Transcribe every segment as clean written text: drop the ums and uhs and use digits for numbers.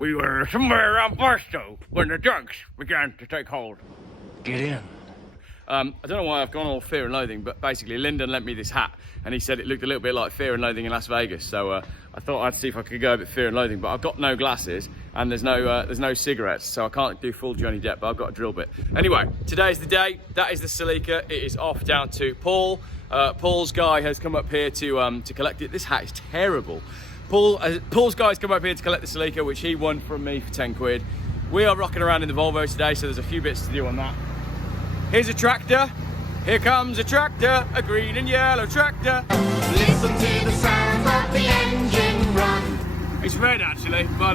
We were somewhere around Barstow when the drugs began to take hold. Get in. I don't know why I've gone all Fear and Loathing, but basically Lyndon lent me this hat and he said it looked a little bit like Fear and Loathing in Las Vegas. So I thought I'd see if I could go a bit Fear and Loathing, but I've got no glasses and there's no cigarettes, so I can't do full Johnny Depp, but I've got a drill bit. Anyway, today's the day. That is the Celica. It is off down to Paul. Paul's guy has come up here to collect it. This hat is terrible. Paul's guy's come up here to collect the Celica, which he won from me for 10 quid. We are rocking around in the Volvo today, so there's a few bits to do on that. Here's a tractor. Here comes a tractor, a green and yellow tractor. Listen to the sound of the engine run. It's red actually, but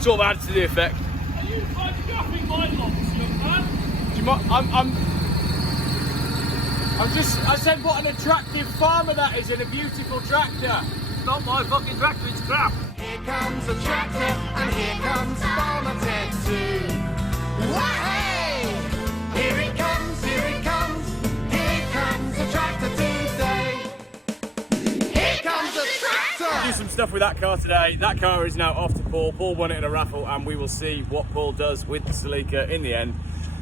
sort of adds to the effect. Are you photographing my lots, young man? Do you mind? I said what an attractive farmer that is in a beautiful tractor. It's not my fucking tractor, it's crap. Here comes a tractor, and here comes Farmer Ted too. Wah-hey! Here he comes, here he comes. Here comes a tractor today. Here comes a tractor! Do some stuff with that car today. That car is now off to Paul. Paul won it in a raffle, and we will see what Paul does with the Celica in the end.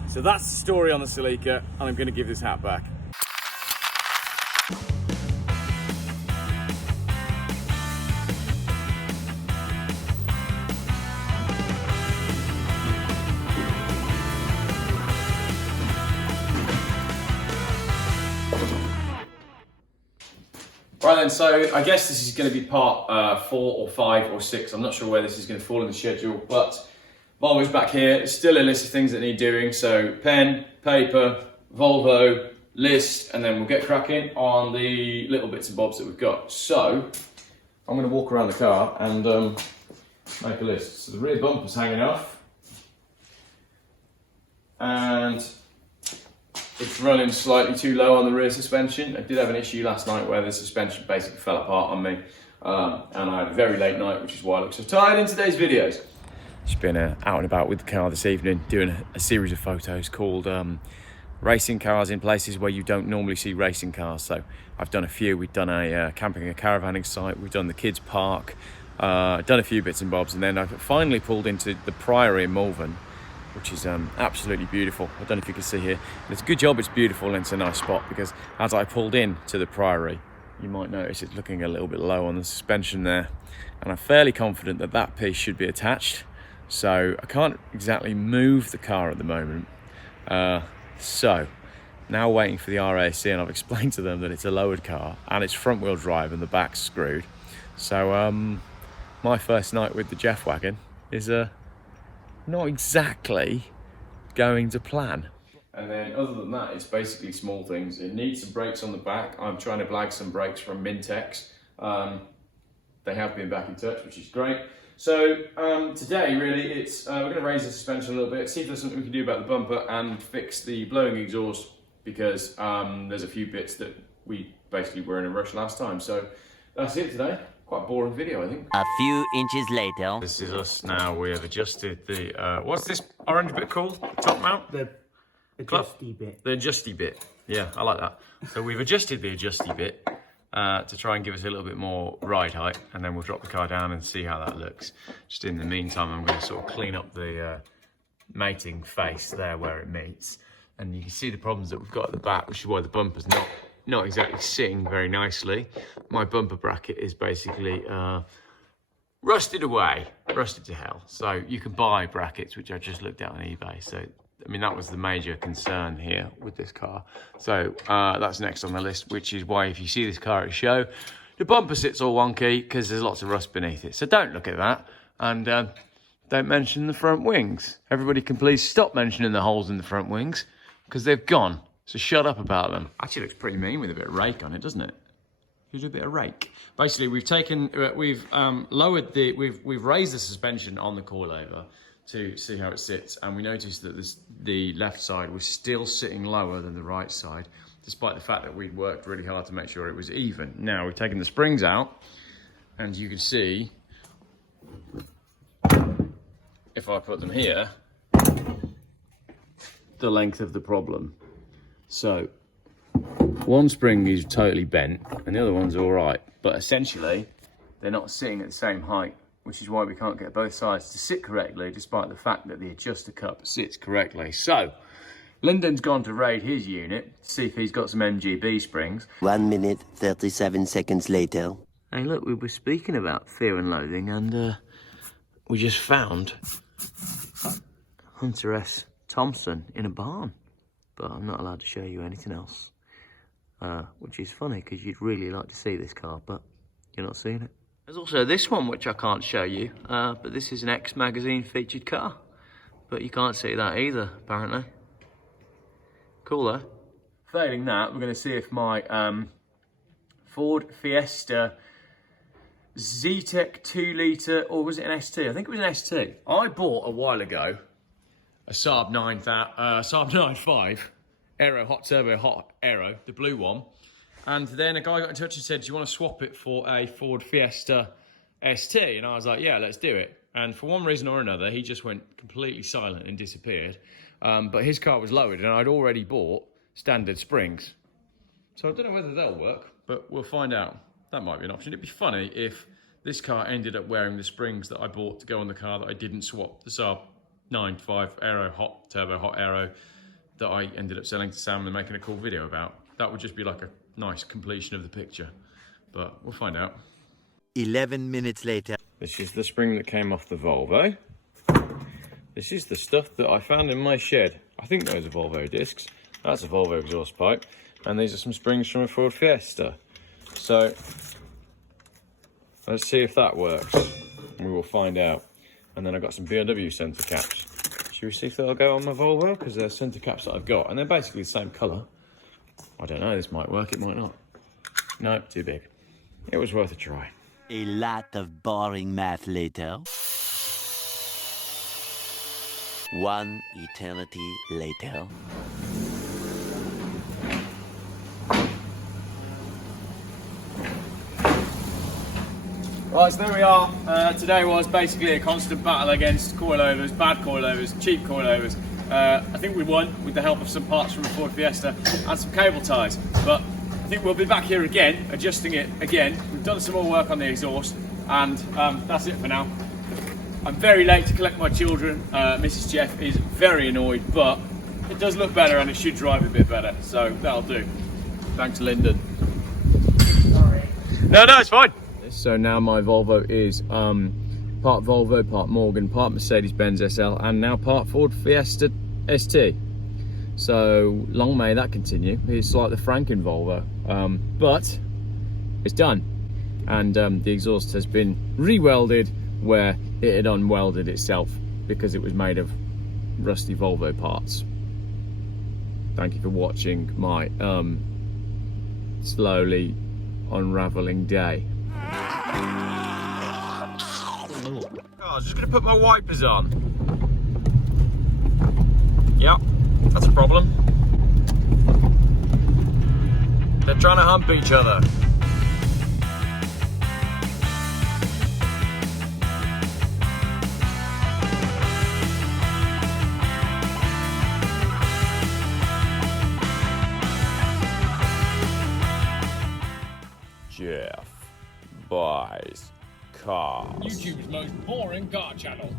So that's the story on the Celica, and I'm going to give this hat back. Right then, so I guess this is going to be part 4 or 5 or 6. I'm not sure where this is going to fall in the schedule, but Volvo's back here. There's still a list of things that need doing. So pen, paper, Volvo, list, and then we'll get cracking on the little bits and bobs that we've got. So I'm going to walk around the car and make a list. So the rear bumper's hanging off, and it's running slightly too low on the rear suspension. I did have an issue last night where the suspension basically fell apart on me, and I had a very late night, which is why I look so tired in today's videos. Just been out and about with the car this evening, doing a series of photos called racing cars in places where you don't normally see racing cars. So I've done a few. We've done a camping and caravaning site, we've done the kids park, done a few bits and bobs, and then I've finally pulled into the Priory in Malvern, which is absolutely beautiful. I don't know if you can see here. It's a good job it's beautiful and it's a nice spot, because as I pulled in to the Priory, you might notice it's looking a little bit low on the suspension there, and I'm fairly confident that that piece should be attached. So I can't exactly move the car at the moment. So now waiting for the RAC, and I've explained to them that it's a lowered car and it's front wheel drive and the back's screwed. So my first night with the Geoff wagon is not exactly going to plan. And then other than that, it's basically small things. It needs some brakes on the back. I'm trying to blag some brakes from Mintex. They have been back in touch, which is great. So today really it's, we're going to raise the suspension a little bit, see if there's something we can do about the bumper and fix the blowing exhaust, because there's a few bits that we basically were in a rush last time. So that's it today. Quite a boring video, I think. A few inches later. This is us now. We have adjusted the, what's this orange bit called? Top mount? The adjusty bit. The adjusty bit. Yeah, I like that. So we've adjusted the adjusty bit to try and give us a little bit more ride height, and then we'll drop the car down and see how that looks. Just in the meantime, I'm going to sort of clean up the mating face there where it meets. And you can see the problems that we've got at the back, which is why the bumper's not exactly sitting very nicely. My bumper bracket is basically rusted away, rusted to hell. So you can buy brackets, which I just looked at on eBay. So, I mean, that was the major concern here with this car. So that's next on the list, which is why if you see this car at a show, the bumper sits all wonky because there's lots of rust beneath it. So don't look at that, and don't mention the front wings. Everybody can please stop mentioning the holes in the front wings, because they've gone. So shut up about them. Actually looks pretty mean with a bit of rake on it, doesn't it? Here's a bit of rake. Basically, we've taken, we've lowered the, we've raised the suspension on the coilover to see how it sits, and we noticed that the left side was still sitting lower than the right side, despite the fact that we'd worked really hard to make sure it was even. Now we've taken the springs out, and you can see, if I put them here, the length of the problem. So One spring is totally bent and the other one's all right, but essentially they're not sitting at the same height, which is why we can't get both sides to sit correctly, despite the fact that the adjuster cup sits correctly. So Lyndon's gone to raid his unit to see if he's got some MGB springs. 1 minute, 37 seconds later. Hey look, we were speaking about fear and loathing, and we just found Hunter S. Thompson in a barn. But I'm not allowed to show you anything else. Which is funny, because you'd really like to see this car, but you're not seeing it. There's also this one, which I can't show you, but this is an X Magazine featured car. But you can't see that either, apparently. Cool though. Failing that, we're going to see if my Ford Fiesta Z-Tech 2 litre, or was it an ST? I think it was an ST. I bought a while ago a Saab 95 Aero, hot turbo, hot aero, the blue one. And then a guy got in touch and said, do you want to swap it for a Ford Fiesta ST? And I was like, yeah, let's do it. And for one reason or another, he just went completely silent and disappeared. But his car was lowered and I'd already bought standard springs. So I don't know whether they'll work, but we'll find out. That might be an option. It'd be funny if this car ended up wearing the springs that I bought to go on the car that I didn't swap, the Saab 95 Aero, hot turbo, hot aero, that I ended up selling to Sam and making a cool video about. That would just be like a nice completion of the picture, but we'll find out. 11 minutes later. This is the spring that came off the Volvo. This is the stuff that I found in my shed. I think those are Volvo discs. That's a Volvo exhaust pipe. And these are some springs from a Ford Fiesta. So, let's see if that works. We will find out. And then I've got some BMW centre caps. Should we see if they'll go on my Volvo? Because they're centre caps that I've got. And they're basically the same colour. I don't know, this might work, it might not. No, too big. It was worth a try. A lot of boring math later. 1 eternity later. Right, so there we are. Today was basically a constant battle against coilovers, bad coilovers, cheap coilovers. I think we won with the help of some parts from a Ford Fiesta and some cable ties. But I think we'll be back here again, adjusting it again. We've done some more work on the exhaust, and that's it for now. I'm very late to collect my children. Mrs. Geoff is very annoyed, but it does look better and it should drive a bit better, so that'll do. Thanks, Lyndon. Sorry. No, it's fine. So now my Volvo is part Volvo, part Morgan, part Mercedes-Benz SL, and now part Ford Fiesta ST. So long may that continue. It's like the Franken Volvo, but it's done. And the exhaust has been re-welded where it had unwelded itself because it was made of rusty Volvo parts. Thank you for watching my slowly unraveling day. I was just going to put my wipers on. Yep, that's a problem. They're trying to hump each other. Geoff buys cars. YouTube's most boring car channel.